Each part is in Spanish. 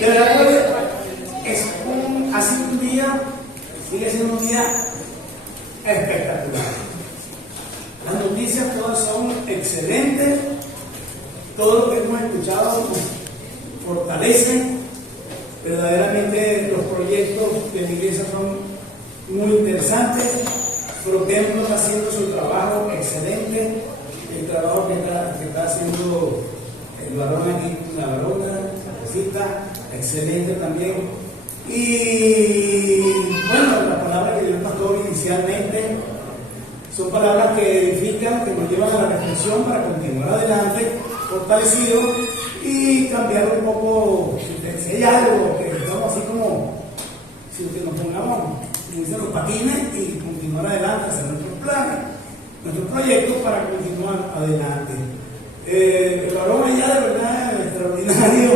De verdad que ha sido un día, sigue siendo un día espectacular. Las noticias todas son excelentes, todo lo que hemos escuchado nos fortalece. Verdaderamente los proyectos de la iglesia son muy interesantes. Protemplo está haciendo su trabajo excelente, el trabajo que está haciendo el varón aquí, la varona, la cosita, excelente también. Y bueno, las palabras que dio el pastor inicialmente son palabras que edifican, que nos llevan a la reflexión para continuar adelante, fortalecidos y cambiar un poco. Si hay algo que estamos así como, si nos pongamos, como dicen los patines, y continuar adelante, hacer nuestros planes, nuestros proyectos para continuar adelante. El varón allá de verdad extraordinario.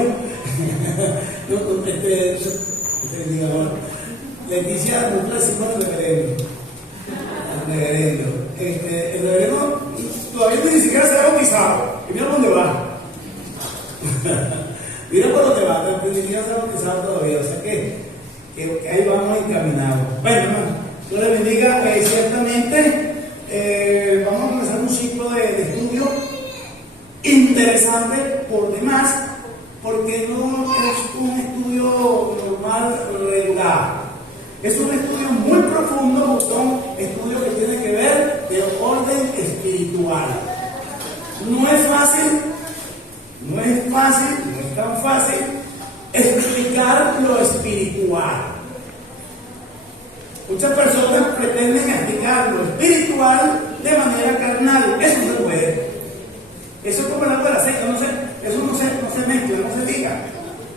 Leticia, nosotros decimos el reverendo. El reverendo todavía ni siquiera se ha bautizado. Y mira por dónde va. Mira por dónde va, ni siquiera se ha bautizado todavía. O sea que ahí vamos encaminados. Bueno, hermano, Dios le bendiga. Ciertamente vamos a comenzar un ciclo de estudio interesante por demás, porque no es un estudio normal, regular. Es un estudio muy profundo, son estudios que tienen que ver de orden espiritual. No es tan fácil explicar lo espiritual. Muchas personas pretenden explicar lo espiritual de manera carnal. Eso no se puede. Eso es como el agua del aceite, eso no se mezcla, no se diga.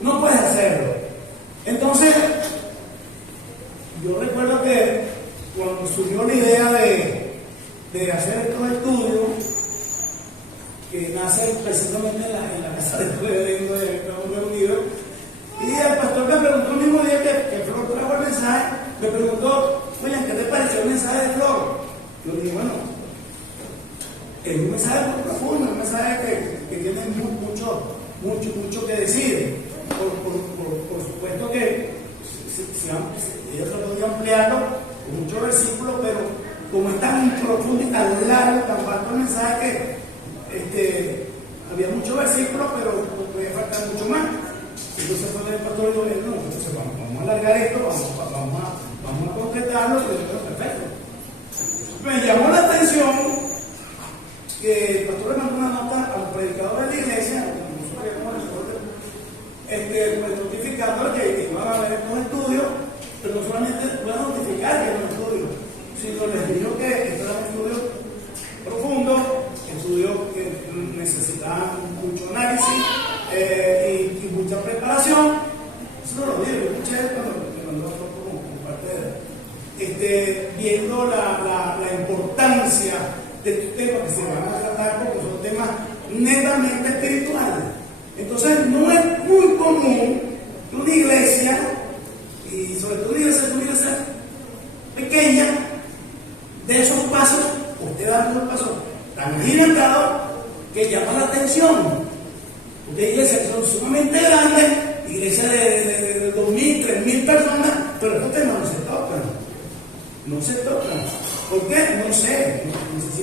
No puedes hacerlo. Entonces, yo recuerdo que cuando surgió la idea de hacer estos estudios, que nace precisamente en la casa de reverendo de Estamos Reunidos, y el pastor me preguntó el mismo día que Flor trajo el mensaje, me preguntó, William, ¿qué te pareció el mensaje de Flor? Yo le dije, bueno, es un mensaje muy profundo, un mensaje que tiene mucho que decir. Por supuesto que ellos trató de ampliarlo con muchos versículos, pero como es tan profundo y tan largo, tan vasto el mensaje, había muchos versículos, pero podía faltar mucho más. Entonces fue el pastor dijo, no, entonces vamos a alargar esto, vamos a completarlo, y después perfecto. Me llamó la atención que el pastor le mandó una nota a los predicadores de la iglesia, notificando que iban a haber estos estudios, pero no solamente puedan notificar que eran estudios, sino les dijo que estos eran estudios profundos, estudios que necesitaban mucho análisis y mucha preparación. Eso no lo digo, yo escuché cuando me mandó como parte de viendo la importancia de estos temas que se van a tratar, porque son temas netamente espirituales. Entonces no es muy común que una iglesia, y sobre todo una iglesia pequeña, de esos pasos, usted da unos pasos tan agigantados que llaman la atención. Porque hay iglesias que son sumamente grandes, iglesias de 2.000, 3.000 personas, pero estos temas no se tocan. ¿Por qué? No sé si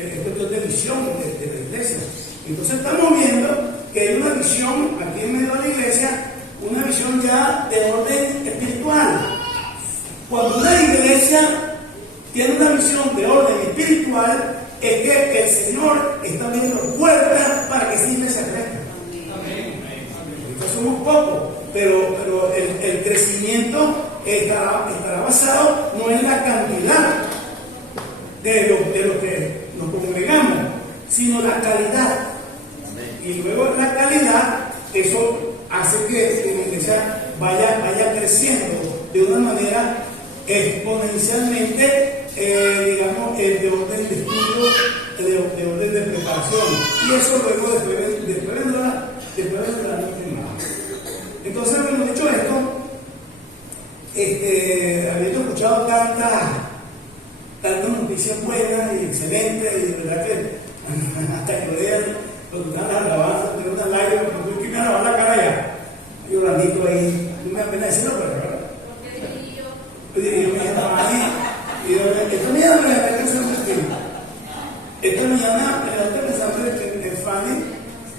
es cuestión de visión de la iglesia. Entonces estamos viendo que hay una visión aquí en medio de la iglesia, una visión ya de orden espiritual. Cuando una iglesia tiene una visión de orden espiritual, es que el Señor está abriendo puertas para que esa iglesia crezca. Entonces somos pocos, pero el crecimiento estará basado no en la cantidad de lo que nos congregamos, sino la calidad. Y luego la calidad, eso hace que la iglesia vaya creciendo de una manera exponencialmente, digamos, de orden de estudio, de orden de preparación. Y eso luego después vendrá más. Entonces, bueno, dicho esto, habiendo escuchado tantas noticias buenas y excelentes, y de verdad que hasta que lo digan, cuando están las alabanzas, tengo una lágrima, porque yo quiero lavar la cara ya. Y yo la abanico ahí, no me da pena decirlo, pero ¿verdad? Y yo me dije, esta mañana me levanté pensando en Fanny,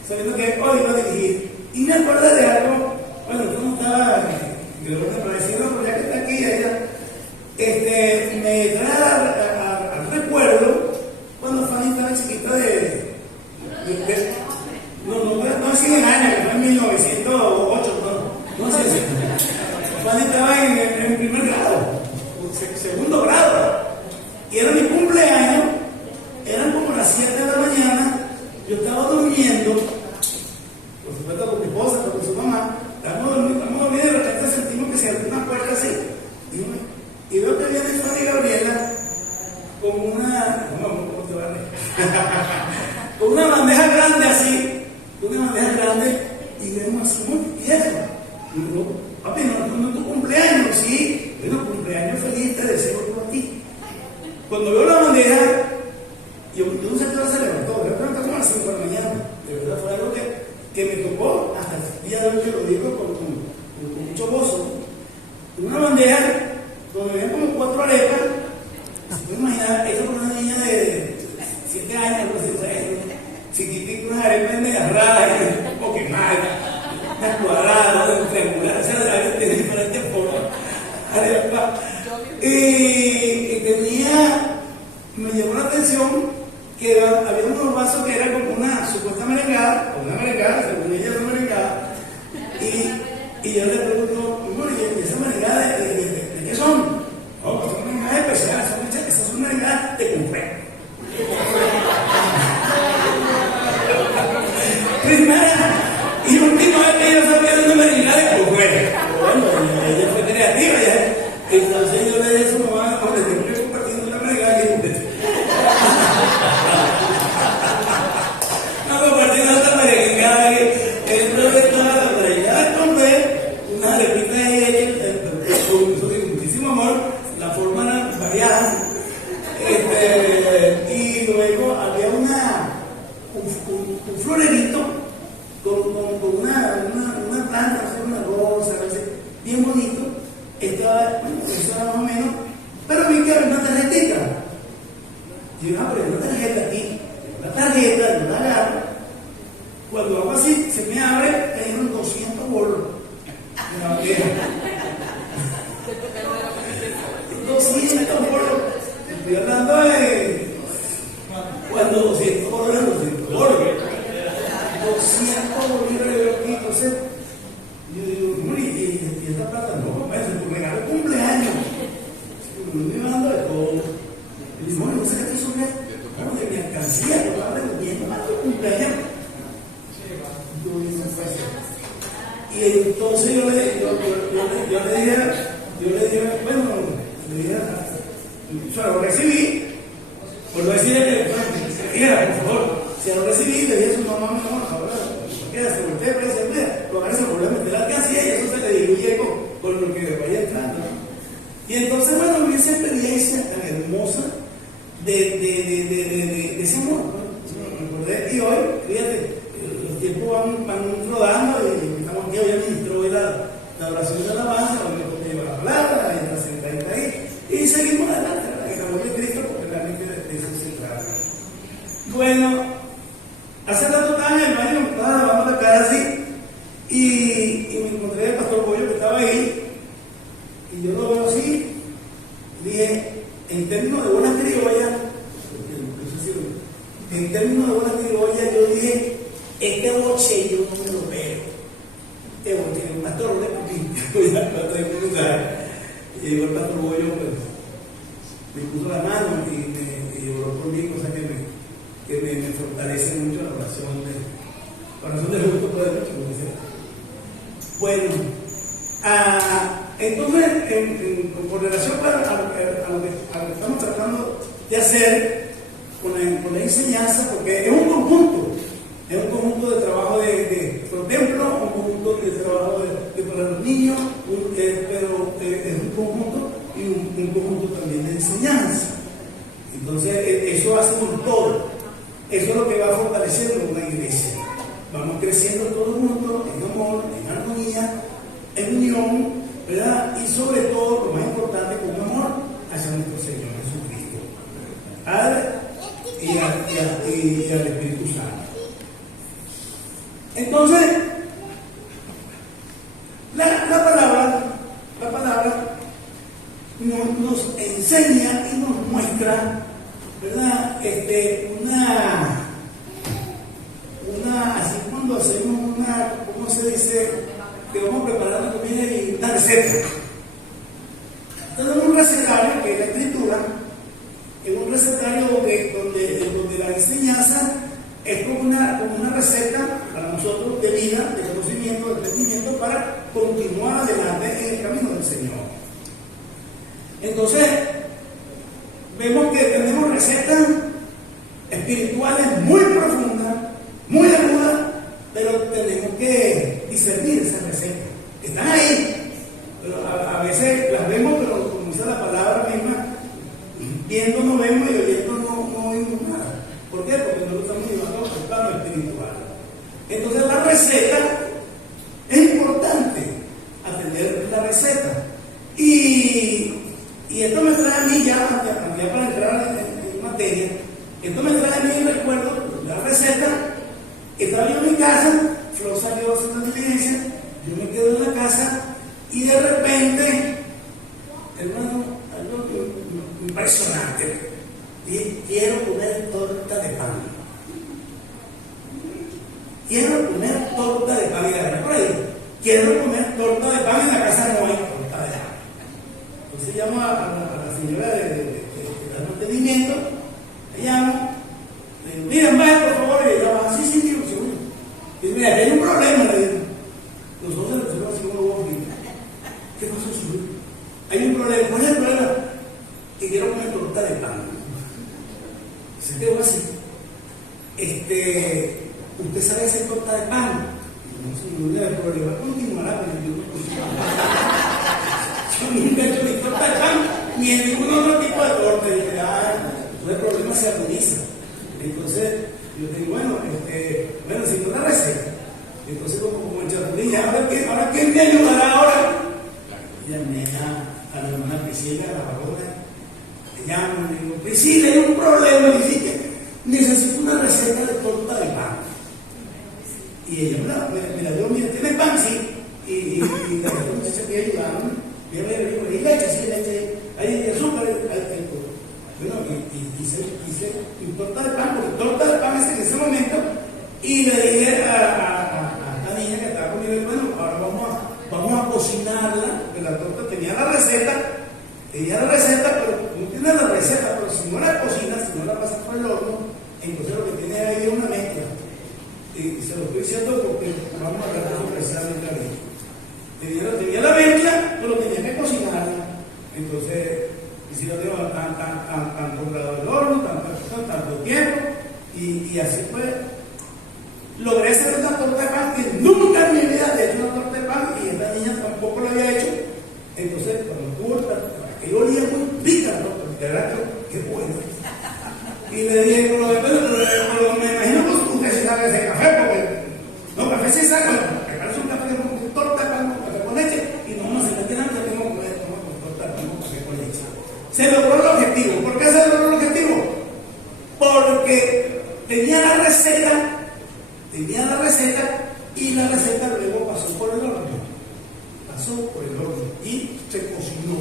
sabiendo que hoy iba a dirigir. Y me acordé de algo, bueno, tú no estabas, yo lo que me decía, no, pero ya que está aquí, ella, me trae al recuerdo cuando Fanny estaba chiquita no así de años, que fue en 1908, no sé si. Fanny estaba en primer grado, segundo grado, y era mi cumpleaños, eran como las 7 de la mañana, yo estaba durmiendo, por supuesto con mi esposa, con su mamá, estamos dormidos y de repente sentimos que se abrió una puerta así, y veo que viene Fanny Gabriela con una, ¿cómo te va a ver? Con una bandeja grande así, y vemos así muy vieja. Y digo, papi, no es tu cumpleaños, sí, bueno, cumpleaños feliz, te deseo por ti. Cuando veo la bandeja, yo no sé qué hora se levantó, yo creo que como a las 5 de la mañana, de verdad fue algo que me tocó hasta el día de hoy, que lo digo con mucho gozo. Una bandeja donde venían como 4 arepas, se puede imaginar, eso con una niña de 7 años, algo así, chiquitito, unas arepas medio raras, un poco quemadas, unas cuadradas, unas triangulares, o sea, de diferentes formas, arepas. Y me llamó la atención que había unos vasos que eran como una supuesta merengada, según ella era una merengada, y yo le pregunto, bueno, ¿y esa merengada de qué son? No, pues son merengadas especiales, esas son merengadas de compré. Primera y última vez que yo sabía de una merengada de compré. Bueno, ella fue creativa, entonces yo le dije a su mamá, le tengo que compartir una merengada que no compartiendo otra merengada que entonces toda la merengada compré unas arepitas hechas con muchísimo amor, la forma era variada, y luego había un florerito con una planta, una rosa, bien bonito. Bueno, eso era más o menos, pero vi que había una tarjetita. Y yo, pero una tarjeta aquí, la tarjeta, yo la agarro. Cuando hago así, se me abre, cayeron 200 bolos en la bandeja. 200 bolos. Estoy hablando de cuando 200 bolos eran 200 bolos. 200 bolívares aquí, entonces yo digo, y esta plata no, parece tu regalo de cumpleaños. Me iba dando de todo. Y dice, bueno, no sé qué te sobre, bueno, de mi alcancía, que estaba vendiendo para tu cumpleaños. Y entonces yo le dije, bueno, le dije, yo lo recibí, por no decirle que era, por favor. Si lo recibí, le dije a su mamá, no, ahora, quédate, voltea, pero dice, mira, lo agarra, se volvió a meter la alcancía y eso se le diluye con lo que vaya entrando. Y entonces, bueno, vi esa experiencia tan hermosa de ese amor, ¿no? Me acordé, y hoy, fíjate, los tiempos van rodando y estamos aquí, hoy administró la oración de alabanza, donde me lleva la palabra, y la sentadita ahí, y seguimos adelante, el amor de Cristo, porque realmente es central. Bueno, hace rato estaba en el baño, me estaba lavando la cara así, y me encontré al pastor Bollo que estaba ahí, y yo lo veo así, dije, en términos de buena criolla, yo dije, este boche yo no me lo veo, este boche, el pastor de Pepín, ya lo estoy preguntando, y llegó el pastor Bollo, pues, me puso la mano y oró por mí, cosa que me fortalece mucho la oración de justo por el como dice. Bueno, entonces, con relación a lo que estamos tratando de hacer con la enseñanza, porque es un conjunto de trabajo por ejemplo, un conjunto de trabajo para los niños, pero es un conjunto y un conjunto también de enseñanza. Entonces, eso hace un todo. Eso es lo que va fortaleciendo una iglesia. Vamos creciendo todos juntos, en amor, en armonía, y al Espíritu Santo. Entonces, la palabra nos enseña y nos muestra, ¿verdad? Así cuando hacemos ¿cómo se dice? Que vamos a preparar la comida y una receta. Tenemos un recetario que es la escritura, es un recetario donde la enseñanza es como una receta para nosotros de vida, de conocimiento, de entendimiento, para continuar adelante en el camino del Señor. Entonces, vemos que tenemos recetas espirituales muy profundas, muy agudas, pero tenemos que discernir esas recetas. Están ahí, pero a veces las vemos, pero como dice la palabra misma, viendo no vemos y oyendo no oímos nada. ¿Por qué? Porque no lo estamos llevando al plano espiritual. Entonces la receta es importante, atender la receta. Y esto me trae a mí ya para entrar en materia, esto me trae a mí el recuerdo, la receta. Estaba yo en mi casa, Flor salió a hacer una diligencia, yo me quedo en la casa y de repente, hermano, algo impresionante, y quiero comer torta de pan. Quiero comer torta de pan, y la por ahí, quiero comer torta de pan, y en la casa no hay torta de pan. Entonces llamo a la señora de mantenimiento, le llamo, le digo, miren, vaya por favor, y ella va, sí, digo, seguro. Y dice, mira, hay un problema, le digo. Nosotros le decimos así como vos, ¿qué pasó, señor? Hay un problema, ¿cuál es el problema? Que quiero comer torta de pan. Se quedó así. ¿Usted sabe hacer torta de pan? No, señor, el problema continuará, pero yo no consigo. Yo nunca he hecho ni torta de pan, ni en ningún otro tipo de torta. Y dije, entonces el problema se agudiza. Entonces, yo digo, bueno, si no la receta. Entonces, como el chapulín, ¿ahora quién me ayudará ahora? Llamé a la hermana Priscila, a la varona. Le llamo, le digo, Priscila, hay un problema. Le dije, necesito una receta de torta de pan. Y ella me la dio, mira, ¿tiene pan? Sí. Y la muchacha que ayudaron, y leche, sí, leche, hay azúcar, hay todo. Bueno, y hice torta de pan, porque torta de pan es en ese momento, y le dije a la niña que estaba conmigo, bueno, ahora vamos a cocinarla, porque la torta tenía la receta, pero no tiene la receta, pero si no la cocinas, si no la pasas por el horno, entonces lo que tiene ahí es una mezcla. Y se lo estoy diciendo porque vamos a hablar de eso precisamente ahí. Tenía la mezcla, pero tenía que cocinarla. Entonces, y si lo tengo tan comprado el horno, tanto tiempo, y así pues, logré hacer una torta de pan que nunca en mi vida he hecho una torta de pan, y esta niña tampoco lo había hecho. Entonces, cuando tuvo que yo olía muy rica, ¿no? Porque era que bueno. Y le dije, pero me imagino que usted sí sabe hacer café, porque no, café sí sabe, prepararse un café con torta de pan, café con leche, y no se mete nada, tengo que comer con torta de pan, café con leche. Se logró el objetivo. ¿Por qué se logró el objetivo? Porque tenía la receta, y la receta luego pasó por el horno. Y se cocinó.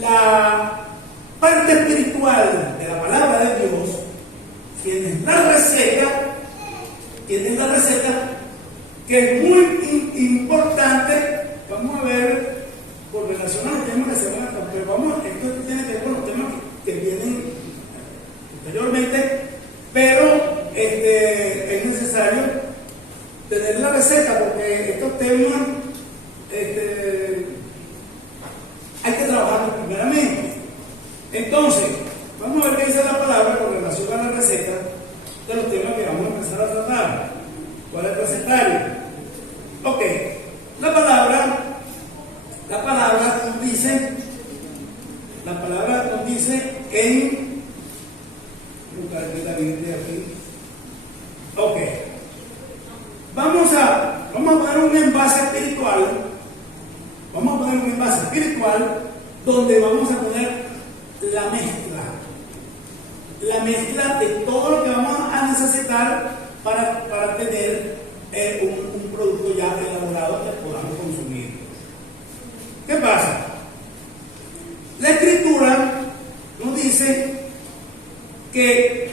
La parte espiritual de la palabra de Dios tiene la receta que es muy importante. Vamos a ver por relación a los temas que se van a tocar, pero esto tiene que ver con los temas que vienen posteriormente, pero es necesario tener la receta, porque estos temas hay que trabajarlos primeramente. Entonces, vamos a ver qué dice la palabra con relación a la receta de los temas que vamos a empezar a tratar. ¿Cuál es el recetario? Ok, la palabra nos dice en buscar la Biblia aquí. Ok, vamos a poner un envase espiritual donde vamos a poner la mezcla. la mezcla de todo lo que vamos a necesitar para tener un producto ya elaborado que podamos consumir. ¿Qué pasa? La Escritura nos dice que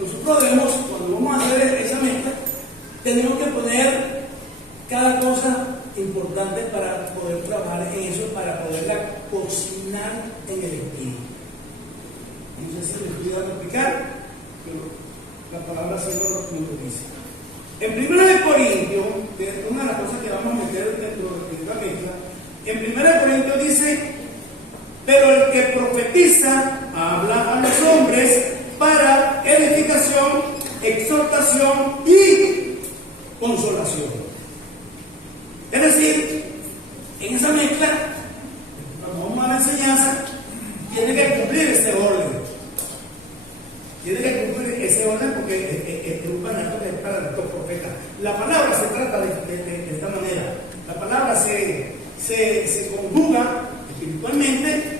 nosotros debemos, cuando vamos a hacer esa mezcla, tenemos que poner cada cosa importante para poder trabajar en eso, para poderla cocinar en el espíritu. No sé si les estoy dando a explicar, pero la palabra Señor lo dice. En 1 Corintios, que es una de las cosas que vamos a meter dentro de la mezcla, en 1 Corintios dice: pero el que profetiza habla a los hombres para edificación, exhortación y consolación. Es decir, en esa mezcla, cuando vamos a la enseñanza, tiene que cumplir este orden. Tiene que cumplir ese orden porque es un mandato que es para los profetas. La palabra se trata de esta manera. La palabra se conjuga espiritualmente,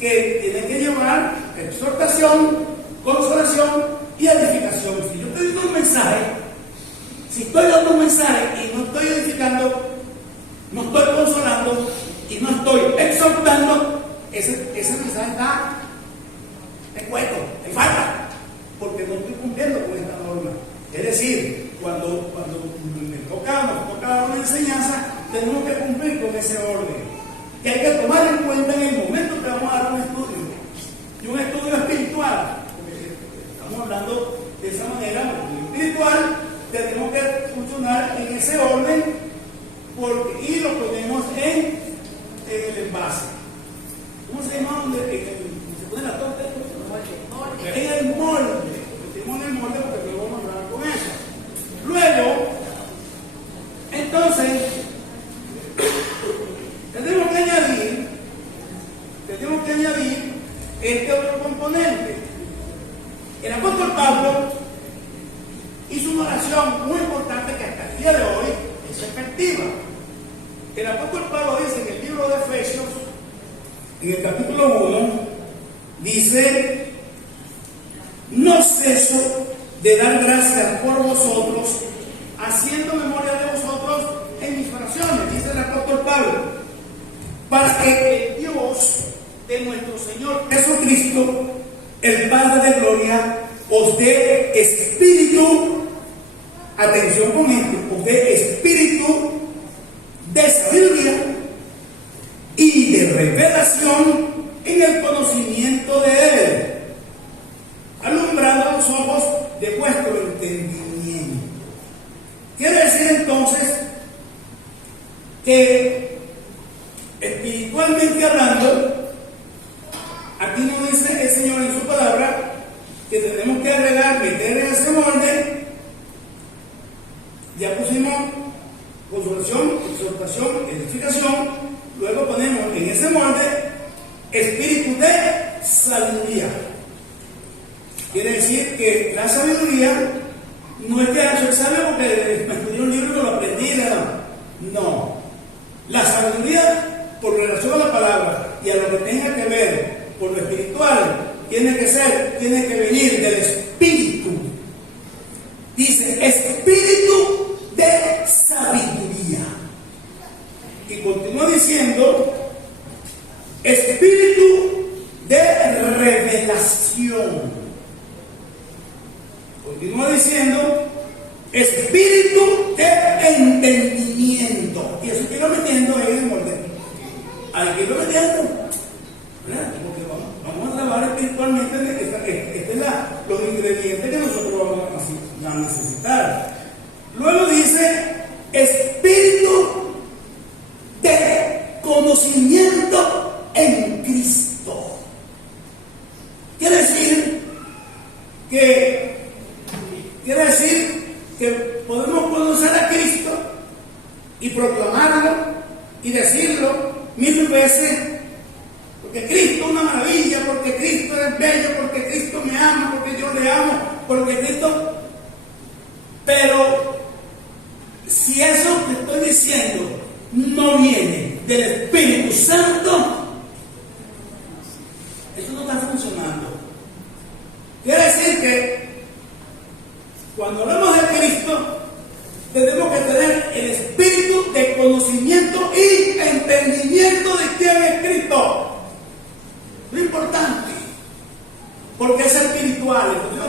que tiene que llevar exhortación, consolación y edificación. Si yo estoy dando un mensaje, si estoy dando un mensaje y no estoy edificando, no estoy consolando y no estoy exhortando, ese mensaje está en hueco, en falta, porque no estoy cumpliendo con esta norma. Es decir, cuando nos toca dar una enseñanza, tenemos que cumplir con ese orden, que hay que tomar en cuenta en el momento que vamos a dar un estudio, y un estudio espiritual, porque estamos hablando de esa manera, espiritual, tenemos que funcionar en ese orden y lo ponemos en el envase. ¿Cómo se llama? ¿Dónde se pone la torta? En el molde. Metimos en el molde porque luego vamos a hablar con eso. Luego, entonces, tenemos que añadir este otro componente. El apóstol Pablo hizo una oración muy importante que hasta el día de hoy es efectiva. El apóstol Pablo dice en el libro de Efesios, en el capítulo 1, dice: no ceso de dar gracias por vosotros, haciendo memoria de vosotros en mis oraciones, dice el apóstol Pablo, para que el Dios de nuestro Señor Jesucristo, el Padre de gloria, os dé espíritu, atención con esto, os dé espíritu de sabiduría y de revelación en el conocimiento de Él, alumbrando los ojos de vuestro entendimiento. Quiere decir entonces que espiritualmente hablando, aquí nos dice el Señor en su palabra que tenemos que agregar, meter en ese molde. Ya pusimos consolación, exhortación, edificación. Luego ponemos en ese molde espíritu de sabiduría. Quiere decir que la sabiduría no es que soy sabio porque me estudié un libro y me lo aprendí. No. La sabiduría, por relación a la palabra y a lo que tenga que ver con lo espiritual, tiene que venir del espíritu. Dice espíritu de sabiduría. Y continúa diciendo espíritu de revelación. Continúa diciendo espíritu de entendimiento. Y eso quiero metiendo ahí en el molde. Hay que irlo metiendo, ¿verdad? Porque vamos a trabajar espiritualmente. Este es los ingredientes que nosotros vamos a necesitar. Luego dice espíritu de conocimiento en Cristo. Quiere decir que podemos conocer a Cristo y proclamarlo y decirlo 1000 veces, porque Cristo es una maravilla, porque Cristo es bello, porque Cristo me ama, porque yo le amo, porque Cristo. Pero si eso que estoy diciendo no viene del Espíritu Santo, eso no está funcionando. tenemos que tener el espíritu de conocimiento y entendimiento de quién es Cristo. Lo importante, porque es espiritual. Yo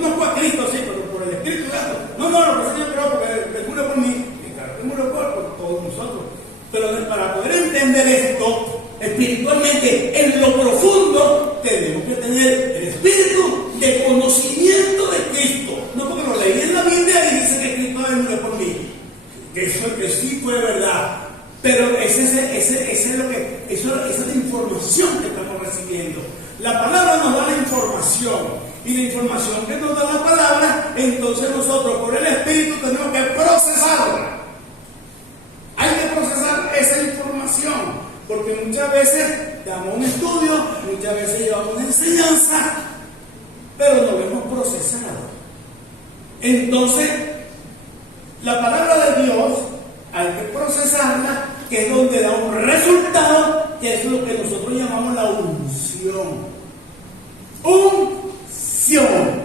conozco a Cristo, sí, pero por el Espíritu Santo. No, lo que yo creo porque Él murió por mí, y claro que murió por todos nosotros. Pero para poder entender esto espiritualmente, en lo profundo, tenemos que tener el espíritu de conocimiento de Cristo. No porque lo leí en la Biblia y dice que Cristo murió por mí. Que eso que sí fue verdad. Pero esa es la información que estamos recibiendo. La palabra nos da la información. Y la información que nos da la palabra, entonces nosotros por el Espíritu tenemos que procesarla. Hay que procesar esa información. Porque muchas veces damos un estudio, muchas veces llevamos una enseñanza, pero no lo hemos procesado. Entonces, la palabra de Dios hay que procesarla, que es donde da un resultado, que es lo que nosotros llamamos la unción. Unción.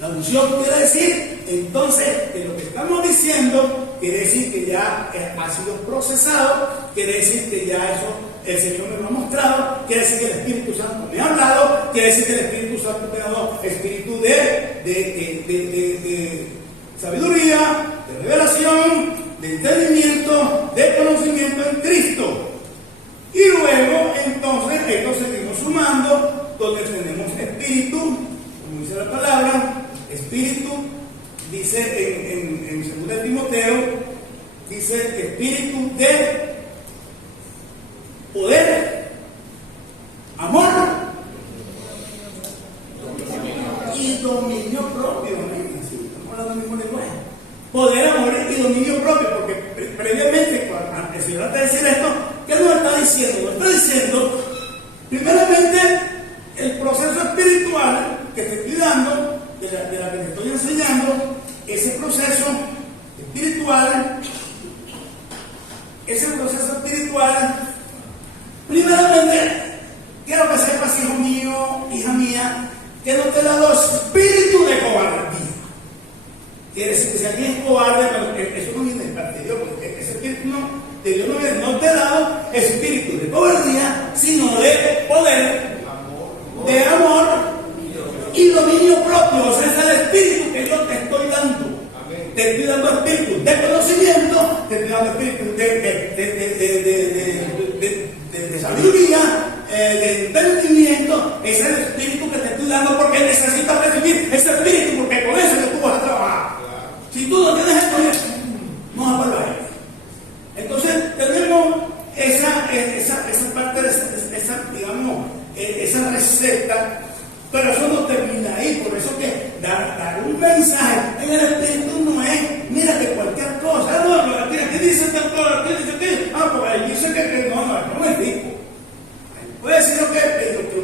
La unción quiere decir, entonces, que lo que estamos diciendo quiere decir que ya ha sido procesado, quiere decir que ya eso el Señor me lo ha mostrado, quiere decir que el Espíritu Santo me ha hablado, quiere decir que el Espíritu Santo me ha dado espíritu de sabiduría, de revelación, de entendimiento, de conocimiento en Cristo. Y luego, entonces, esto seguimos sumando, donde tenemos espíritu, como dice la palabra, espíritu, dice en 2 Timoteo, dice espíritu de poder, amor y dominio propio. Estamos hablando del mismo lenguaje. Poder, amor y dominio propio, porque previamente, antes de decir esto, ¿qué nos está diciendo? Nos está diciendo, primeramente, el proceso espiritual que te estoy dando, de la que te estoy enseñando, ese proceso espiritual, primeramente, quiero que sepas, hijo mío, hija mía, que no te he dado espíritu de cobardía. Quiere decir que si alguien es cobarde, eso no viene de parte de Dios, porque ese espíritu de Dios no te he dado espíritu de cobardía, sino de poder, de amor y dominio propio. O sea, es el espíritu que yo te estoy dando. Te estoy dando espíritu de conocimiento, te estoy dando espíritu de sabiduría, de entendimiento. Es el espíritu que te estoy dando porque necesitas recibir ese espíritu, porque con eso que tú vas a trabajar. Si tú no tienes esto, no vas a volver. Entonces tenemos esa parte de esa receta, pero eso no termina ahí. Por eso que dar un mensaje en el espíritu no es, mira, que cualquier cosa, aquí dice tal cosa, aquí dice que, pues ahí dice que no es rico. Puede decir lo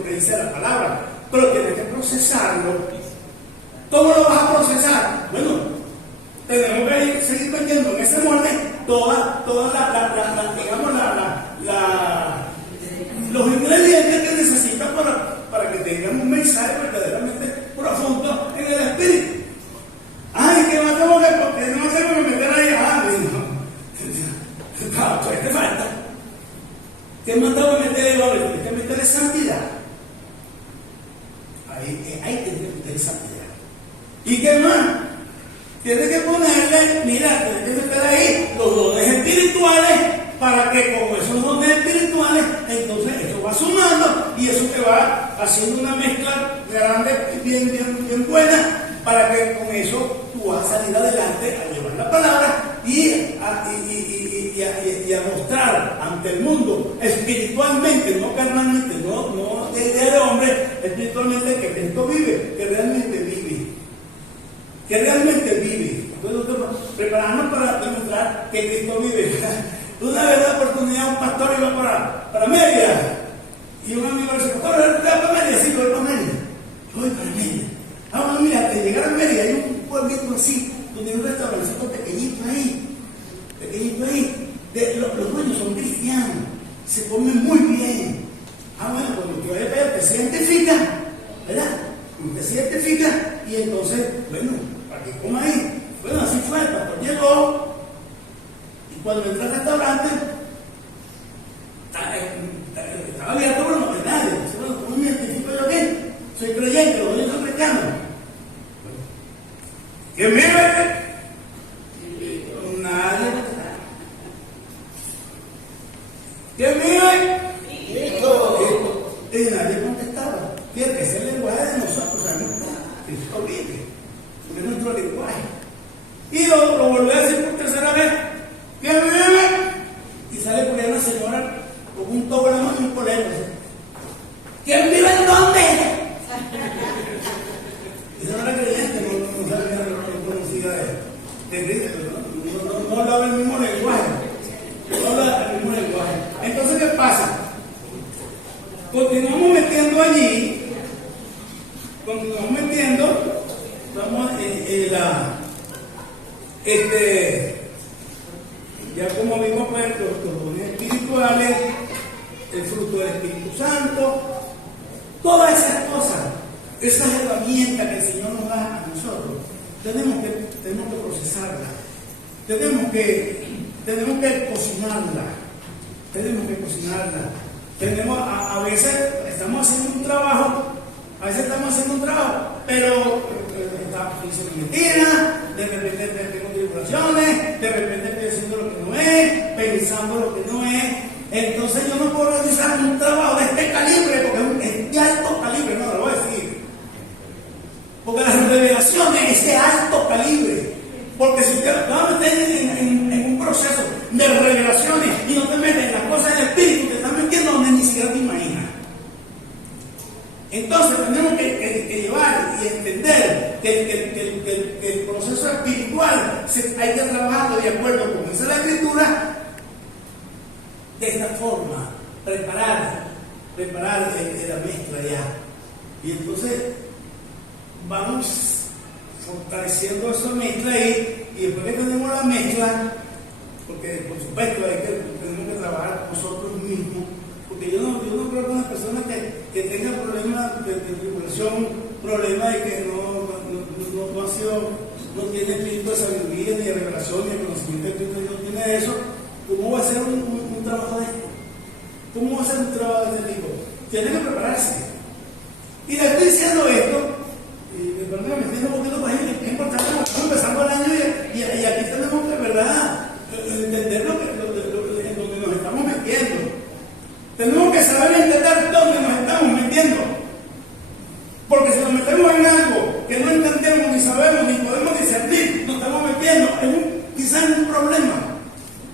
que dice la palabra, pero tienes que procesarlo. ¿Cómo lo vas a procesar? Bueno, tenemos que seguir metiendo en ese molde los ingredientes que necesitas para que tengamos un mensaje verdaderamente profundo en el espíritu. Ay, ¿qué más tengo que meter ahí? ¿Qué te falta? ¿Qué más tengo que meter ahí? Tienes que meterle santidad. Ahí tienes que meterle santidad. ¿Y qué más? Tienes que ponerle, tienes que meter ahí los dones espirituales, para que con esos dones espirituales, entonces eso va sumando y eso te va haciendo una mezcla grande, bien buena, para que con eso tú vas a salir adelante a llevar la palabra y a mostrar ante el mundo espiritualmente, no carnalmente, no de hombre, espiritualmente, que Cristo vive, que realmente vive. Entonces, prepararnos para demostrar que Cristo vive. Una vez la oportunidad, un pastor iba para Mérida, y un amigo le dice: pastor, ¿te vas para Mérida? Sí, voy para Mérida. Yo voy para Mérida. Bueno, mira, de llegar a Mérida hay un pueblito así, donde hay un restaurancito pequeñito ahí. Los dueños son cristianos, se comen muy bien. Bueno, cuando usted vaya para allá, usted se identifica, ¿verdad? Usted se identifica, y entonces, bueno, para que coma ahí. Bueno, así fue, el pastor llegó llegó y cuando entró al restaurante estaba abierto, pero no hay nadie. Dice, bueno, ¿cómo me identifico yo aquí? Soy creyente, o soy cristiano. ¿Quién vive? Nadie. ¿Quién vive? Y nadie contestaba. Fíjate, ese es el lenguaje de nosotros, ¿sabes? Cristo vive, porque es nuestro lenguaje. Y lo volví a decir por tercera vez. ¿Quién vive? Y sale por ahí una señora con un tobo en la mano y un polero. ¿Quién vive en dónde? Esa no era creyente, no conocía de Cristo, no hablaba el mismo lenguaje. No hablaba el mismo lenguaje. Entonces, ¿qué pasa? Continuamos metiendo allí, vamos en la, ya como vimos, pues, los dones espirituales, el fruto del Espíritu Santo, todas esas cosas, esas herramientas que el Señor nos da a nosotros, tenemos que procesarlas, tenemos que cocinarla. A veces estamos haciendo un trabajo, pero estamos diciendo mentiras, de repente tengo tribulaciones, de repente estoy haciendo lo que no es, pensando lo que no es. Entonces yo no puedo realizar un trabajo de este calibre, porque es de alto calibre, no lo voy a decir. Porque las revelaciones es de alto calibre. Porque si te vas a meter en un proceso de revelaciones y no te metes en las cosas del Espíritu, te estás metiendo donde ni siquiera te imaginas. Entonces tenemos que llevar y entender que el proceso espiritual hay que trabajarlo de acuerdo con esa la Escritura, de esta forma, preparar la mezcla ya. Y entonces vamos fortaleciendo esa mezcla ahí, y después que tenemos la mezcla, porque por supuesto tenemos que trabajar nosotros mismos, porque yo no creo que una persona que tenga problemas de tribulación, problemas de que no tiene espíritu de sabiduría, ni de revelación, ni de conocimiento de Cristo, no tiene eso, ¿cómo va a hacer un trabajo de esto? ¿Cómo va a hacer un trabajo de este tipo? Tiene que prepararse. Y le estoy diciendo esto, y perdón, me estoy un poquito más, es importante, estamos empezando el año y aquí tenemos que, ¿verdad?, entender en donde nos estamos metiendo. Tenemos que saber entender dónde nos estamos metiendo. Porque si nos metemos en algo que no entendemos, ni sabemos, ni podemos discernir, nos estamos metiendo quizás en un problema.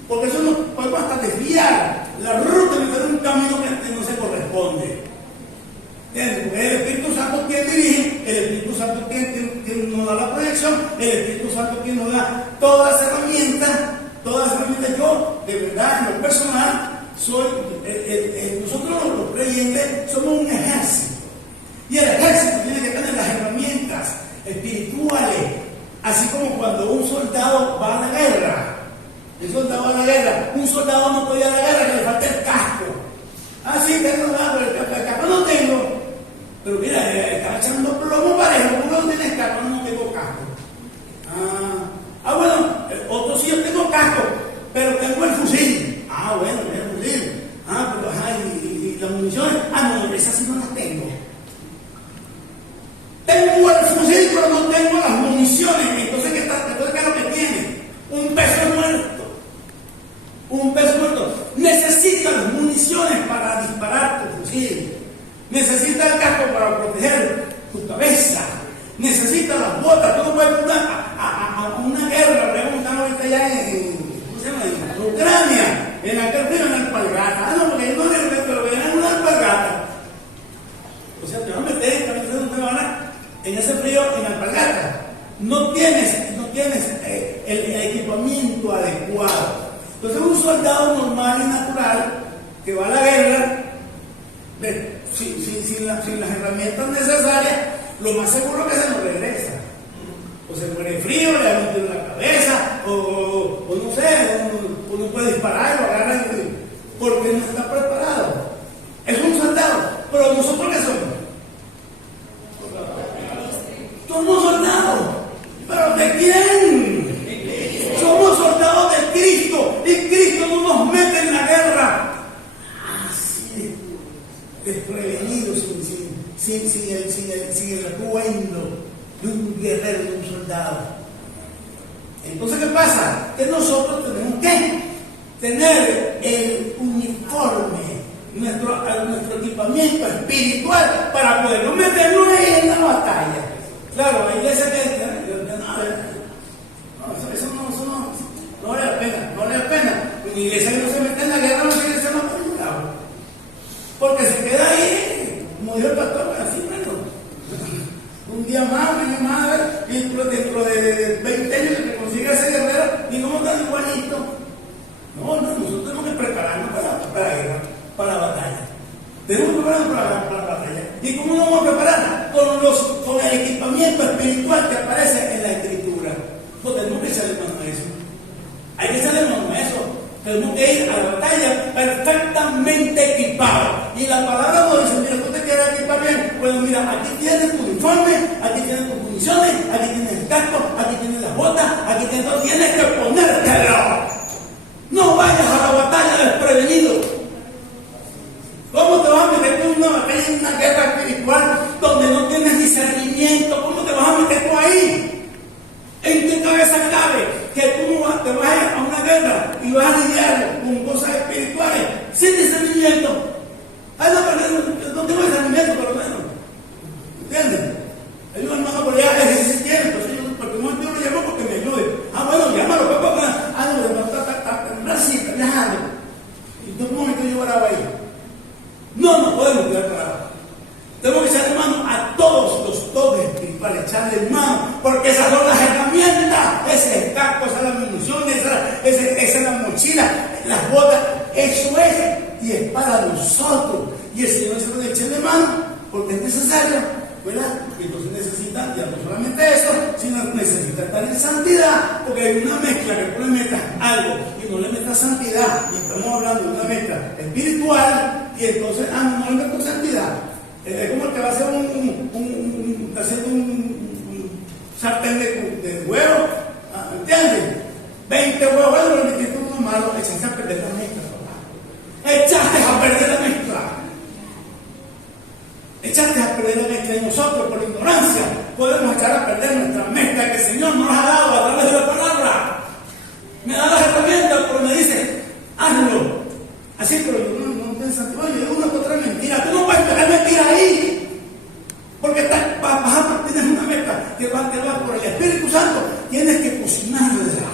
Porque eso nos puede hasta desviar la ruta y meter un camino que no se corresponde. Porque el Espíritu Santo quien dirige, el Espíritu Santo quien nos da la proyección, el Espíritu Santo quien nos da todas las herramientas. Yo, de verdad, en lo personal, nosotros los creyentes somos un ejército. Y el ejército tiene que tener las herramientas espirituales, así como cuando un soldado va a la guerra. Un soldado no puede ir a la guerra que le falta el casco. Ah, sí, tengo el casco no tengo. Pero mira, está echando plomo parejo. ¿Cómo no tienes casco? No tengo casco. Bueno, otro sí yo tengo casco, pero tengo el fusil. Bueno, el fusil. Pero y las municiones. No, esas sí no las tengo. Tengo el fusil, pero no tengo las municiones. Entonces, ¿qué es lo que tiene? Un peso muerto. Necesita las municiones para disparar tu fusil. Necesita el casco para proteger tu cabeza. Necesita las botas. Tú no puedes ir a una guerra. Están ahorita ya en Ucrania, en aquel frío, en alpargata. Porque no es pero que en una alpargata. O sea, te van a meter en camiseta de una en ese frío, en alpargata. No tienes el equipamiento adecuado. Entonces, un soldado normal y natural que va a la guerra, sin las herramientas necesarias, lo más seguro es que se nos regresa. O se muere frío, le da un tiro en la cabeza, o no sé, o no puede disparar, lo agarra porque no está preparado. Es un soldado, pero nosotros ¿qué somos? Somos soldados. ¿Pero de quién? Somos sin el atuendo de un guerrero, de un soldado. Entonces, ¿qué pasa? Que nosotros tenemos que tener el uniforme, nuestro equipamiento espiritual para poderlo meterlo ahí en la batalla. Claro, hay iglesia que no vale la pena, no vale la pena. Una iglesia que no se mete en la guerra, no quiere ser más peligrosa. Porque se queda ahí, como dijo el pastor, así, bueno, un día más, y dentro de 20 años que consiga ese guerrero, y no está igualito. No, nosotros tenemos que prepararnos para la guerra, para la batalla. Tenemos que prepararnos para la batalla. ¿Y cómo nos vamos a preparar? Con el equipamiento espiritual que aparece en la Escritura. Pues tenemos que echarle mano a eso. Hay que echarle mano a eso. Tenemos que ir a la batalla perfectamente equipados. Y la palabra nos dice: mira, tú te quieres equipar bien. Bueno, mira, aquí tienes tu uniforme, aquí tienes tus municiones, aquí tienes el casco, aquí tienes las botas, aquí tienes todo. Tienes que ponértelo. No vayas a la batalla desprevenido. ¿Cómo te vas a meter tú en una batalla, en una guerra espiritual donde no tienes discernimiento? ¿Cómo te vas a meter tú ahí? ¿En qué cabeza cabe que tú te vas a una guerra y vas a lidiar con cosas espirituales sin discernimiento? Ay, no tengo discernimiento, por lo menos. ¿Entiendes? Hay un hermano por allá que dice: tiene, porque un momento yo lo llamo porque me ayude. Ah, bueno, llámalo, papá. Ah, no, está así, está viajando. Y en un momento yo oraba ahí. No podemos quedar parados. Tenemos que echarle mano a todos los dones espirituales, echarle mano, porque esas son las herramientas. Ese es el casco, esa es la munición, esa es la mochila, las botas. Eso es, y es para nosotros. Y el Señor se lo eche de mano, porque es necesario, ¿verdad? Y entonces necesita, ya no solamente eso, sino necesita estar en santidad, porque hay una mezcla que tú le metas algo y no le metas santidad, y estamos hablando de una mezcla espiritual, y entonces, no le metas santidad. Es como el que va a hacer está haciendo un sartén de huevos, ¿entiendes? 20 huevos, bueno, le metiste uno malo, echaste a perder la mezcla, papá. Echaste a perder la mezcla. Echaste a perder la mezcla, y nosotros, por ignorancia, podemos echar a perder nuestra mezcla que el Señor nos ha dado a través de la palabra. Me da las herramientas, pero me dice: hazlo. Así, pero yo no pienso, oye, una u otra mentira. Tú no puedes pegar mentira ahí, porque tienes una meta que va por el Espíritu Santo. Tienes que cocinarla.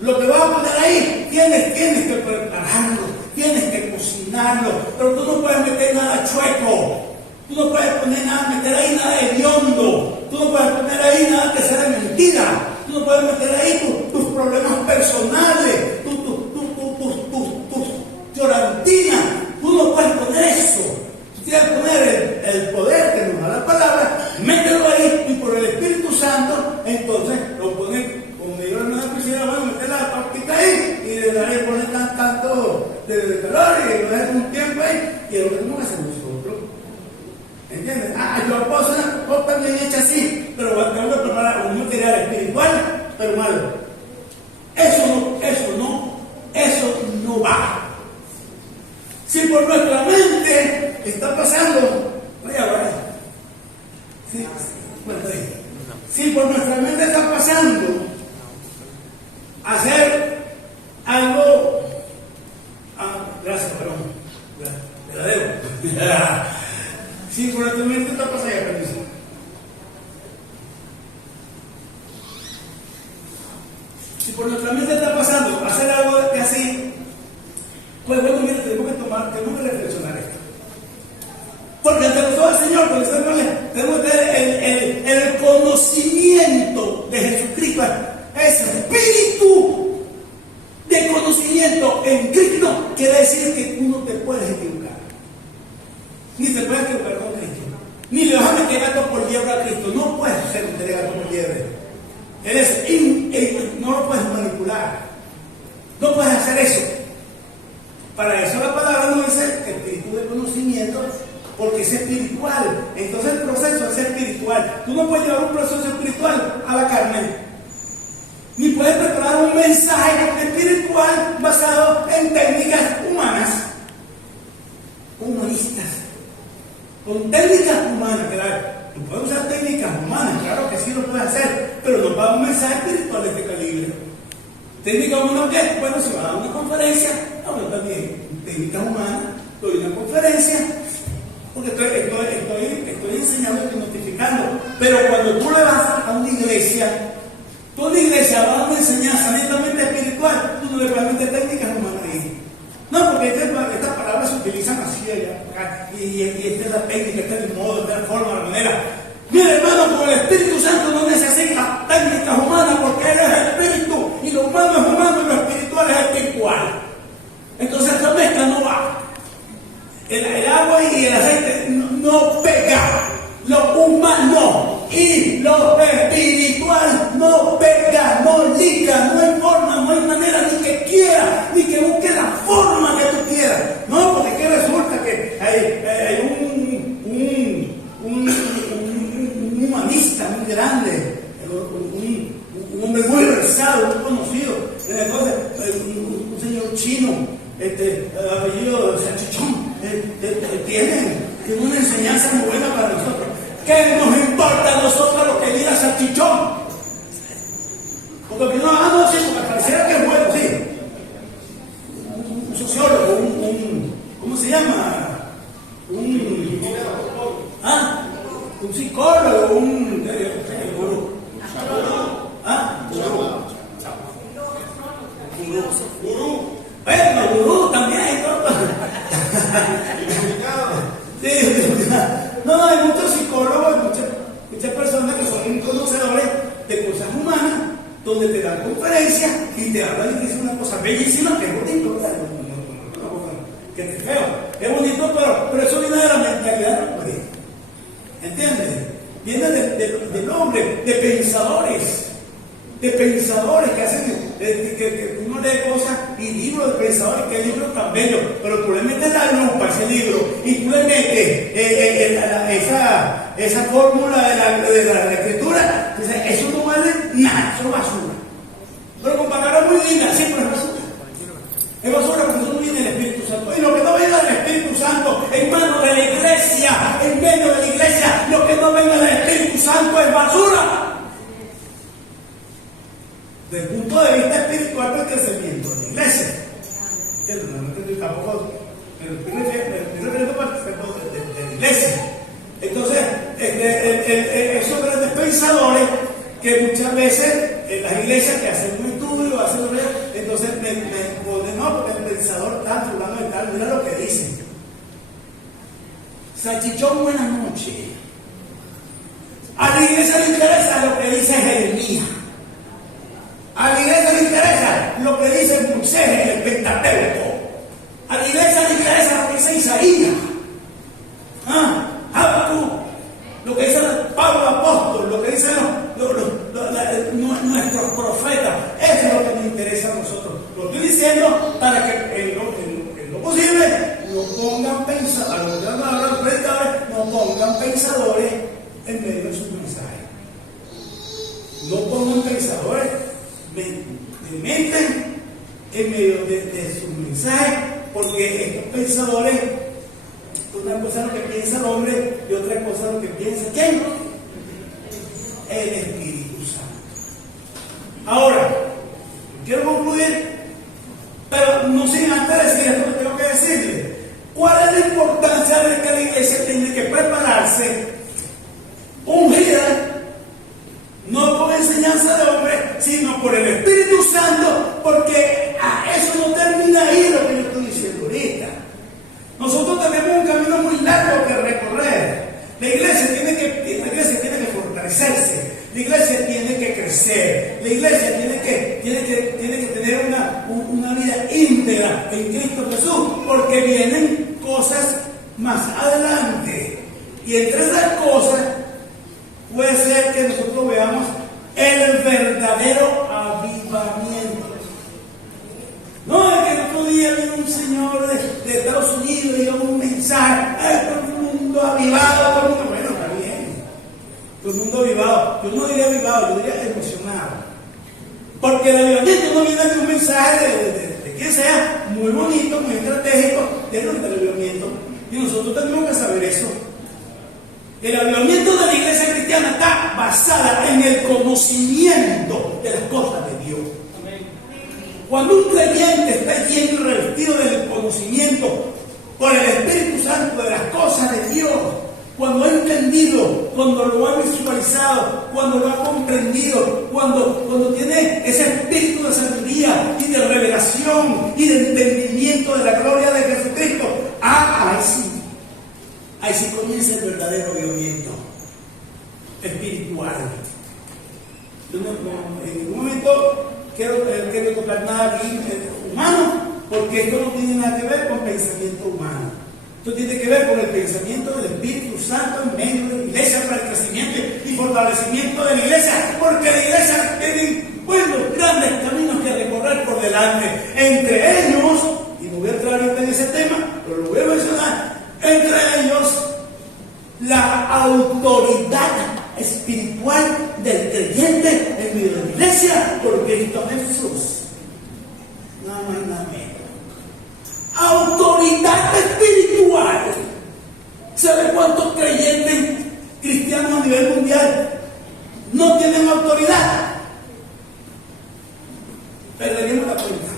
Lo que vas a poner ahí, tienes que prepararlo, tienes que cocinarlo. Pero tú no puedes meter nada chueco. Tú no puedes meter ahí nada hediondo. Tú no puedes poner ahí nada que sea de mentira. Tú no puedes meter ahí tus problemas personales, tus llorantinas. Tú no puedes poner eso. Tú tienes que poner el poder que nos da la palabra, mételo ahí, y por el Espíritu Santo, entonces lo pones, como me dijo la hermana Priscila, bueno, meter la tortita ahí, y le daré poner tanto de calor, y lo dejas un tiempo ahí, y es lo que tenemos que hacer nosotros. ¿Entiendes? Yo puedo hacer una copa bien hecha así, pero tengo que preparar un material espiritual, pero malo. Eso no va. Si por nuestra mente está pasando, si por nuestra mente está pasando hacer algo, gracias, perdón, te la debo. Si por nuestra mente está pasando, permiso. Si por nuestra mente está pasando hacer algo así, pues bueno, mira, tenemos que reflexionar esto. Porque ante los ojos del Señor, tenemos que tener el conocimiento de Jesucristo, ese espíritu de conocimiento en Cristo. Quiere decir que tú no te puedes equivocar, ni te puedes equivocar con Cristo, ni le vas a meter gato por liebre a Cristo. No puedes ser un gato por liebre. No lo puedes manipular, no puedes hacer eso. Para eso la palabra nos dice espíritu de conocimiento, porque es espiritual. Entonces el proceso es espiritual. Tú no puedes llevar un proceso espiritual a la carne, ni puedes preparar un mensaje espiritual basado en técnicas humanas, humanistas. con técnicas humanas, claro. Tú puedes usar técnicas humanas, claro que sí lo puedes hacer, pero no para un mensaje espiritual de este calibre. Técnica humana, ¿qué? Bueno, si vas a dar una conferencia, hablo también. Técnicas humanas, doy una conferencia, porque estoy enseñando y notificando. Pero cuando tú le vas a una iglesia, tú a una iglesia vas a una enseñanza netamente espiritual, tú no le puedes meter técnicas humanas ahí. No, porque estas palabras se utilizan así y esta es la técnica, este es el modo, esta es la forma, la manera. Mira, hermano, con el Espíritu Santo no necesita técnicas humanas porque Él es espíritu y lo humano es humano y lo espiritual es espiritual. Entonces esta mezcla no va. El agua y el aceite no pega. Lo humano y lo espiritual no pega, no liga, no hay forma, no hay manera ni que quiera, ni que busque la forma que tú quieras. No, porque aquí resulta que hay un humanista muy grande, un hombre muy versado, muy conocido. Entonces, un señor chino, apellido Salchichón, tiene una enseñanza muy buena para nosotros. ¿Qué nos importa a nosotros lo que diga Salchichón? Porque no, sí, porque pareciera que es bueno, sí. Un sociólogo, ¿cómo se llama? Un psicólogo, un gurú. Gurú. Bueno, gurú también, ¿no? No, hay muchos psicólogos, muchas personas que son conocedores de cosas humanas, donde te dan conferencias y te hablan y te dicen una cosa bellísima, que es bonito, que es feo, es bonito, pero eso viene de la mentalidad del hombre, ¿entiendes? Viene del hombre, de pensadores que hacen, que uno lee cosas y libros de pensadores, que libros tan bellos, pero tú le metes la lupa a ese libro y tú le metes esa fórmula de la escritura, entonces eso no vale nada, eso es basura. Pero con palabras muy lindas, siempre es basura. Es basura porque eso no viene del Espíritu Santo. Y lo que no venga del Espíritu Santo en manos de la iglesia, en medio de la iglesia, lo que no venga del Espíritu Santo es basura. Desde el punto de vista espiritual del crecimiento de la iglesia. Tampoco me estoy refiriendo para el crecimiento de la iglesia. Entonces, esos grandes pensadores que muchas veces en las iglesias que hacen un estudio, entonces me ponen, no, porque el pensador está hablando de tal, mira lo que dicen. Salchichón, buenas noches. A la iglesia le interesa lo que dice Jeremías. A la iglesia le interesa lo que dice Moisés en el Pentateuco. A la iglesia le interesa lo que dice Isaías. Lo que dice Pablo Apóstol, lo que dicen nuestros profetas. Eso es lo que nos interesa a nosotros. Lo estoy diciendo para que en lo posible no pongan pensadores, no pongan pensadores en medio de sus mensajes. No pongan pensadores de mente en medio de sus mensajes, porque estos pensadores, una cosa es lo que piensa el hombre y otra cosa es lo que piensa ¿quién? El Espíritu Santo. Ahora, quiero concluir, pero no sin antes decir esto que tengo que decirle. ¿Cuál es la importancia de que la iglesia tiene que prepararse ungida? No por enseñanza de hombre, sino por el Espíritu Santo, porque eso no termina ahí lo que yo estoy diciendo ahorita. Nosotros tenemos un camino muy largo que recorrer. La iglesia tiene que fortalecerse, la iglesia tiene que crecer, la iglesia tiene que tener una vida íntegra en Cristo Jesús, porque vienen cosas más adelante. Y entre esas cosas puede ser que nosotros veamos el verdadero avivamiento. No es que el otro día vino un señor de Estados Unidos y dio un mensaje, todo el mundo avivado, todo el mundo, bueno, está bien, todo el mundo avivado. Yo no diría avivado, yo diría emocionado. Porque el avivamiento no viene de un mensaje de quien sea, muy bonito, muy estratégico, del avivamiento. Y nosotros tenemos que saber eso. El avivamiento de la iglesia cristiana está basada en el conocimiento de las cosas de Dios. Cuando un creyente está lleno y revestido del conocimiento por el Espíritu Santo de las cosas de Dios, cuando ha entendido, cuando lo ha visualizado, cuando lo ha comprendido, cuando tiene ese espíritu de sabiduría y de revelación y de entendimiento de la gloria de Jesucristo, ahí sí comienza el verdadero avivamiento espiritual. En un momento quiero tocar nada aquí humano, porque esto no tiene nada que ver con pensamiento humano. Esto tiene que ver con el pensamiento del Espíritu Santo en medio de la iglesia para el crecimiento y fortalecimiento de la iglesia, porque la iglesia tiene buenos, grandes caminos que recorrer por delante. Entre ellos, y no voy a entrar ahorita en ese tema, pero lo voy a mencionar, entre ellos la autoridad espiritual del creyente en medio de la iglesia por Cristo Jesús. Nada más y nada menos. Autoridad espiritual. ¿Sabe cuántos creyentes cristianos a nivel mundial no tienen autoridad? Perderíamos la cuenta.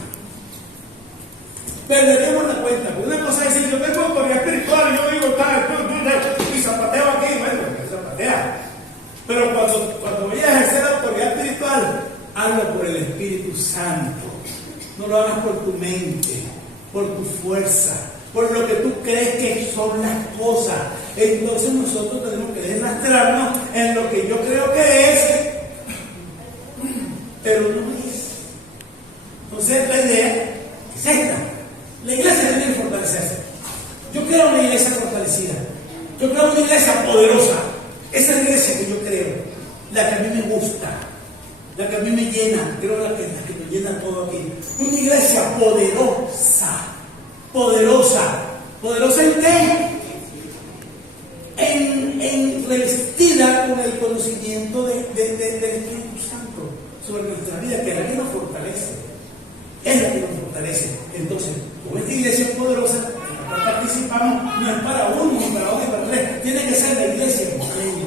Perderíamos la cuenta. Una cosa es decir, yo tengo autoridad espiritual y yo digo, y zapateo aquí, bueno, zapatea. Pero cuando voy a ejercer autoridad espiritual, hablo por el Espíritu Santo. No lo hagas por tu mente, por tu fuerza, por lo que tú crees que son las cosas. Entonces nosotros tenemos que deslastrarnos en lo que yo creo que es, pero no es. Entonces la idea es esta. La iglesia tiene que fortalecerse. Yo quiero una iglesia fortalecida. Yo quiero una iglesia poderosa. Esa es la iglesia que yo creo, la que a mí me gusta, la que a mí me llena, creo la que me llena todo aquí. Una iglesia poderosa. ¿Poderosa en qué? En revestida con el conocimiento del Espíritu Santo sobre nuestra vida, que es la que nos fortalece. Es la que nos fortalece. Entonces, como esta iglesia es poderosa, en la cual participamos, no es para uno, ni para dos, ni para tres. Tiene que ser la iglesia en pleno.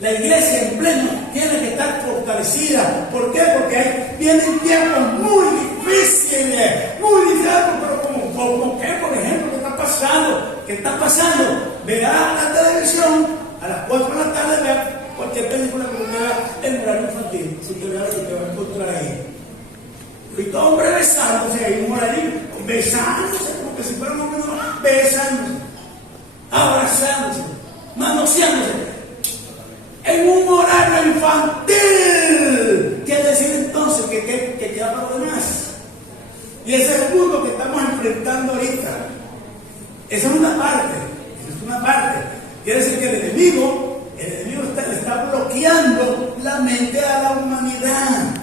La iglesia en pleno tiene que estar fortalecida. ¿Por qué? Porque vienen tiempos muy difíciles, pero como que, por ejemplo, ¿qué está pasando? Verá la televisión a las 4 de la tarde, vea cualquier película que usted vea en horario infantil, si usted vea lo que va a encontrar ahí. Y todo hombre besándose, hay un horario besándose, como que si fuera un hombre, besándose, abrazándose, manoseándose, en un horario infantil. ¿Qué decir entonces? Que queda para los demás. Y ese es el punto que estamos enfrentando ahorita. Esa es una parte. Quiere decir que el enemigo le está bloqueando la mente a la humanidad.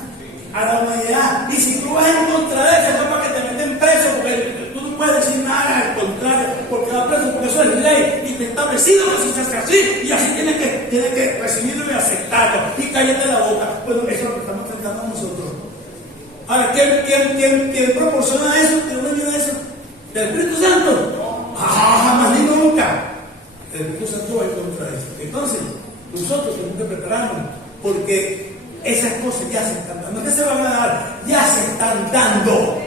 Y si tú vas en contra de eso, es para que te meten preso, porque tú no puedes decir nada al contrario, porque va preso, porque eso es ley y te establecido que si se hace así, y así tienes que recibirlo y aceptarlo, y cállate la boca. Bueno, eso es lo que estamos enfrentando nosotros. Ahora, ¿quién proporciona eso? ¿Quién viene eso? ¿Del Espíritu Santo? Jamás ni nunca. El Espíritu Santo va en contra de eso. Entonces, nosotros tenemos que prepararnos, porque esas cosas ya se están dando. ¿Qué se van a dar? Ya se están dando.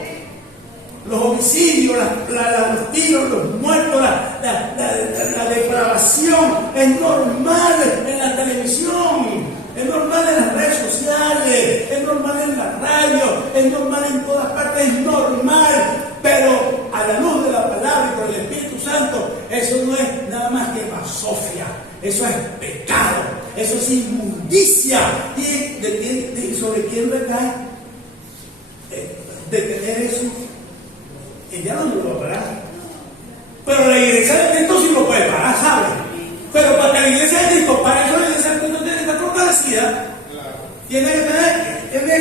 Los homicidios, los tiros, los muertos, la depravación es normal en la televisión, es normal en las redes sociales, es normal en la radio, es normal en todas partes, es normal. Pero a la luz de la palabra y por el Espíritu Santo, eso no es nada más que basofia, eso es pecado, eso es inmundicia. ¿Y sobre quién recae? Detener eso. Y ya no lo va a parar. Pero la iglesia de Cristo sí lo puede parar, ¿sabe? Pero para que la iglesia de Cristo, para eso la iglesia de Cristo tiene que estar fortalecida, tiene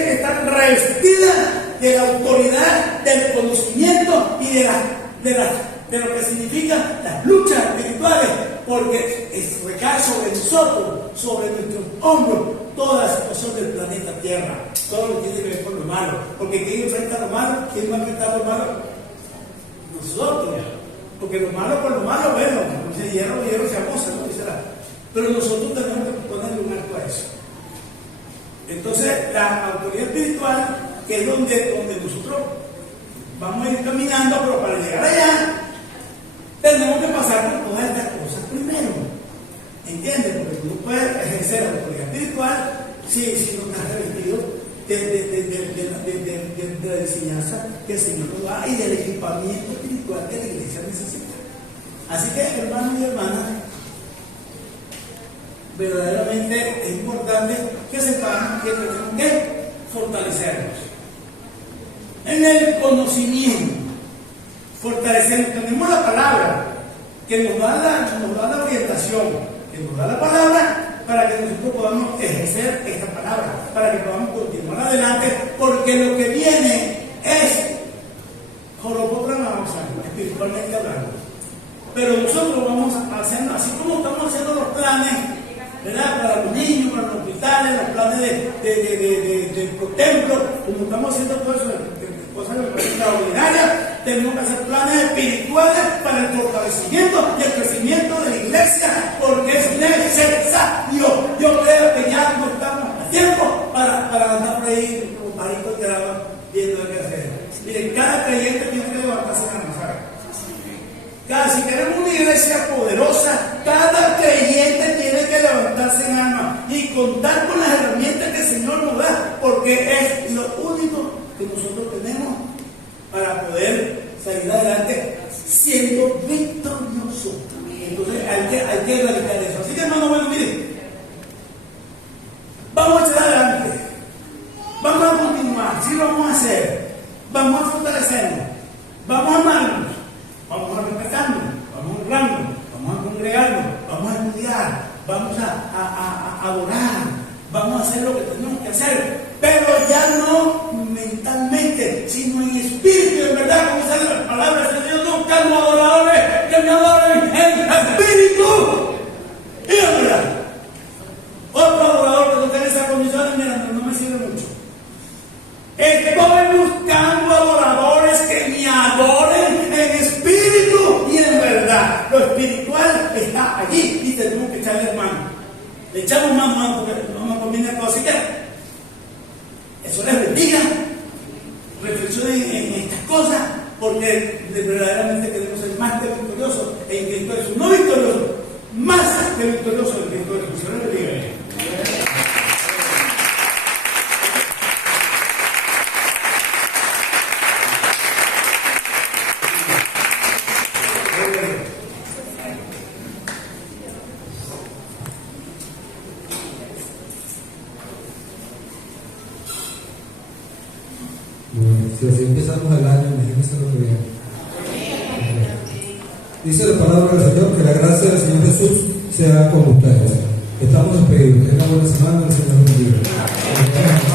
que estar revestida de la autoridad, del conocimiento y de lo que significan las luchas espirituales, porque recae sobre nosotros, sobre nuestros hombros, toda la situación del planeta Tierra, todo lo que tiene que ver con lo malo. Porque ¿quién enfrenta lo malo? ¿Quién va a enfrentar lo malo? Nosotros. Porque lo malo por lo malo, bueno, como dice hierro se amosa, ¿no? Dice pero nosotros tenemos que ponerle un alto a eso. Entonces, la autoridad espiritual, que es donde nosotros vamos a ir caminando, pero para llegar allá, tenemos que pasar por todas estas cosas primero. ¿Entiendes? Porque tú no puedes ejercer la autoridad espiritual si no estás revestido de la enseñanza que el Señor nos da y del equipamiento espiritual que la iglesia necesita. Así que, hermanos y hermanas, verdaderamente es importante que sepamos que tenemos que fortalecernos en el conocimiento, fortalecernos. Tenemos la palabra que nos da la orientación, que nos da la palabra para que nosotros podamos ejercer esta palabra, para que podamos continuar adelante, porque lo que viene es joropo tramado, espiritualmente hablando. Pero nosotros vamos a hacer, así como estamos haciendo los planes, ¿verdad? Para los niños, para los hospitales, los planes de templos, como estamos haciendo todo eso, cosas extraordinarias, tenemos que hacer planes espirituales para el fortalecimiento y el crecimiento de la iglesia, porque es necesario. Yo creo que ya no estamos a tiempo para andar por ahí como paritos tirados viendo qué hacer. Miren, cada creyente tiene que levantarse en la masacre. Si queremos una iglesia poderosa, cada creyente tiene que levantarse en alma y contar con las herramientas que el Señor nos da, porque es lo único que nosotros tenemos para poder salir adelante siendo victoriosos. Entonces hay que erradicar eso. Así que, hermano, bueno, miren, vamos a echar adelante, vamos a continuar, sí lo vamos a hacer, vamos a fortalecernos, vamos a amarnos, vamos a respetarnos, vamos a honrarnos, vamos a congregarnos, vamos a estudiar, vamos a adorar, vamos a hacer lo que tenemos que hacer, pero ya no mentalmente, sino en espíritu, en verdad, como sale la palabra del Señor, no buscando adoradores que me adoren en espíritu y en verdad. Otro adorador que no tiene esas condiciones, mira, no me sirve mucho. Estoy buscando adoradores que me adoren en espíritu y en verdad. Lo espiritual está allí y tenemos que echarle mano. Le echamos mano porque no nos conviene todo. Así que eso les bendiga. Reflexionen en estas cosas, porque verdaderamente queremos ser más que victoriosos en Cristo Jesús. No victoriosos, más que victoriosos en Cristo Jesús. Señor les bendiga. Si así empezamos el año, imagínense lo que viene. Dice la palabra del Señor, que la gracia del Señor Jesús sea con ustedes. Estamos despedidos. Tengan una buena semana, el Señor bendiga.